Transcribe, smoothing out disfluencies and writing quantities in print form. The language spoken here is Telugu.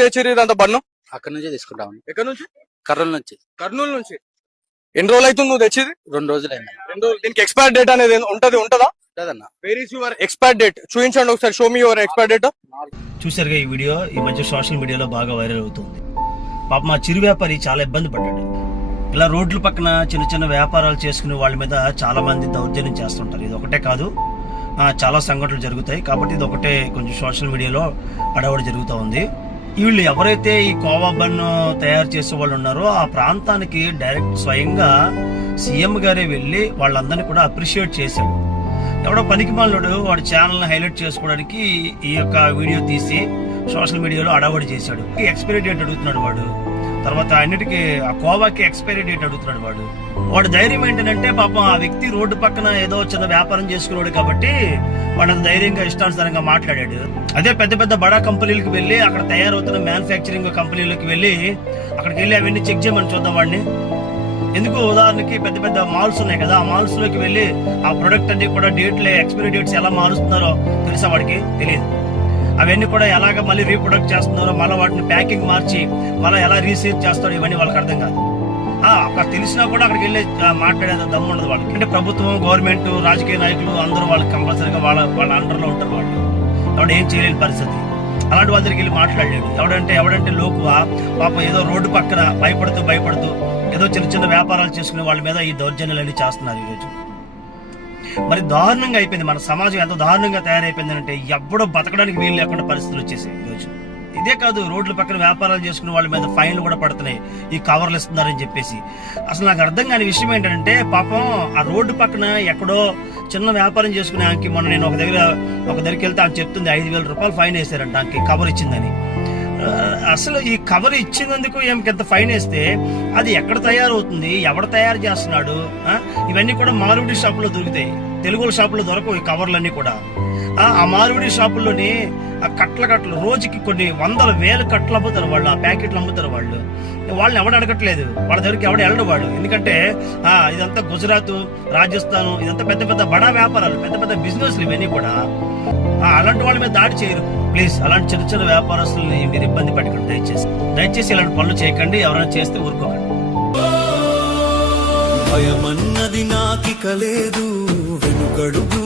ఇదంతా బన్ను అక్కడ నుంచే తీసుకుంటాం. ఎక్కడ నుంచి? కర్నూలు నుంచి. కర్నూలు నుంచి. ఎన్ని రోజులు అవుతుంది నువ్వు తెచ్చేది? 2 రోజులైంది. దీనికి ఎక్స్పైర్ డేట్ అనేది ఉంటదా? లేదన్న. Where is your expire date? చూపించండి ఒకసారి. Show me your expire date. చూసారుగా ఈ వీడియో ఈ మధ్య సోషల్ మీడియాలో బాగా వైరల్ అవుతుంది. పాప మా చిరు వ్యాపారి చాలా ఇబ్బంది పడ్డాడు. ఇలా రోడ్ల పక్కన చిన్న చిన్న వ్యాపారాలు చేసుకునే వాళ్ళ మీద చాలా మంది దౌర్జన్యం చేస్తుంటారు. ఇది ఒకటే కాదు, చాలా సంఘటనలు జరుగుతాయి. కాబట్టి ఇది ఒకటే కొంచెం సోషల్ మీడియాలో అడవడి జరుగుతూ ఉంది. వీళ్ళు ఎవరైతే ఈ కోవా బన్ను తయారు చేసే వాళ్ళు ఉన్నారో ఆ ప్రాంతానికి డైరెక్ట్ స్వయంగా సీఎం గారే వెళ్ళి వాళ్ళందరినీ కూడా అప్రిషియేట్ చేశాడు. ఎవడో పనికి మాలినోడు వాడి ఛానల్ని హైలైట్ చేసుకోవడానికి ఈ యొక్క వీడియో తీసి సోషల్ మీడియాలో అడవడి చేశాడు. ఎక్స్పైరీ డేట్ అడుగుతున్నాడు వాడు. తర్వాత అన్నిటికీ ఆ కోవాకి ఎక్స్పైరీ డేట్ అడుగుతున్నాడు వాడు ధైర్యం ఏంటంటే పాపం ఆ వ్యక్తి రోడ్డు పక్కన ఏదో చిన్న వ్యాపారం చేసుకున్నాడు కాబట్టి వాడు ధైర్యంగా ఇష్టానుసారంగా మాట్లాడాడు. అదే పెద్ద పెద్ద బడా కంపెనీలకు వెళ్ళి అక్కడ తయారవుతున్న మ్యానుఫ్యాక్చరింగ్ కంపెనీలకు వెళ్ళి అక్కడికి వెళ్ళి అవన్నీ చెక్ చేయమని చూద్దాం వాడిని. ఎందుకు ఉదాహరణకి పెద్ద పెద్ద మాల్స్ ఉన్నాయి కదా, ఆ మాల్స్ లోకి వెళ్ళి ఆ ప్రొడక్ట్ అన్ని కూడా ఎక్స్పైరీ డేట్స్ ఎలా మారుస్తున్నారో తెలుసా వాడికి? తెలియదు. అవన్నీ కూడా ఎలాగ మళ్ళీ రీప్రొడక్ట్ చేస్తున్నారో, మళ్ళీ వాటిని ప్యాకింగ్ మార్చి మళ్ళీ ఎలా రీసేల్ చేస్తారో ఇవన్నీ వాళ్ళకి అర్థం కాదు. అక్కడ తెలిసినా కూడా అక్కడికి వెళ్ళి మాట్లాడేది దమ్ము ఉండదు వాళ్ళకి. అంటే ప్రభుత్వం, గవర్నమెంట్, రాజకీయ నాయకులు అందరూ వాళ్ళకి కంపల్సరీగా వాళ్ళ అండర్లో ఉంటారు. వాళ్ళు ఎవడు ఏం చేయలేని పరిస్థితి. అలాంటి వాళ్ళ దగ్గరికి వెళ్ళి మాట్లాడలేడు. ఎవడంటే లోకువా పాపం ఏదో రోడ్డు పక్కన భయపడుతూ ఏదో చిన్న చిన్న వ్యాపారాలు చేసుకునే వాళ్ళ మీద ఈ దౌర్జన్యాలు చేస్తున్నారు ఈరోజు. మరి దారుణంగా అయిపోయింది మన సమాజం. ఎంత దారుణంగా తయారైపోయింది అంటే ఎప్పుడో బతకడానికి వీలు లేకుండా పరిస్థితులు వచ్చేసాయి ఈరోజు. ఇదే కాదు, రోడ్ల పక్కన వ్యాపారాలు చేసుకునే వాళ్ళ మీద ఫైన్లు కూడా పడుతున్నాయి ఈ కవర్లు ఇస్తున్నారని చెప్పేసి. అసలు నాకు అర్థం కాని విషయం ఏంటంటే పాపం ఆ రోడ్డు పక్కన ఎక్కడో చిన్న వ్యాపారం చేసుకునే ఆమెకి మొన్న నేను ఒక దగ్గరికి వెళ్తే ఆమె చెప్తుంది 5,000 రూపాయలు ఫైన్ వేసారంట ఆమెకి కవర్ ఇచ్చిందని. అసలు ఈ కవర్ ఇచ్చినందుకు ఏమికంత ఫైన్ వేస్తే అది ఎక్కడ తయారవుతుంది, ఎవడు తయారు చేస్తున్నాడు, ఇవన్నీ కూడా మారుడి షాపులో దొరుకుతాయి. తెలుగు షాపులో దొరకవు ఈ కవర్లన్నీ కూడా. ఆ మారుడి షాపుల్లోని కట్టలు రోజుకి కొన్ని 100,000 కట్టలు అమ్ముతారు వాళ్ళు, ఆ ప్యాకెట్లు అమ్ముతారు వాళ్ళు. వాళ్ళని ఎవడు అడగట్లేదు, వాళ్ళ దగ్గరికి ఎవడు వెళ్ళడు వాడు. ఎందుకంటే ఇదంతా గుజరాత్, రాజస్థాన్, ఇదంతా పెద్ద పెద్ద బడా వ్యాపారాలు, పెద్ద పెద్ద బిజినెస్లు ఇవన్నీ కూడా. అలాంటి వాళ్ళ మీద దాడి చేయరు. ప్లీజ్ అలాంటి చిన్న చిన్న వ్యాపారస్తుల్ని మీరు ఇబ్బంది పెట్టకండి. దయచేసి ఇలాంటి పనులు చేయకండి. ఎవరైనా చేస్తే ఊరుకోకండి. భయమన్నది నాకిక లేదు, వెనుకడుగు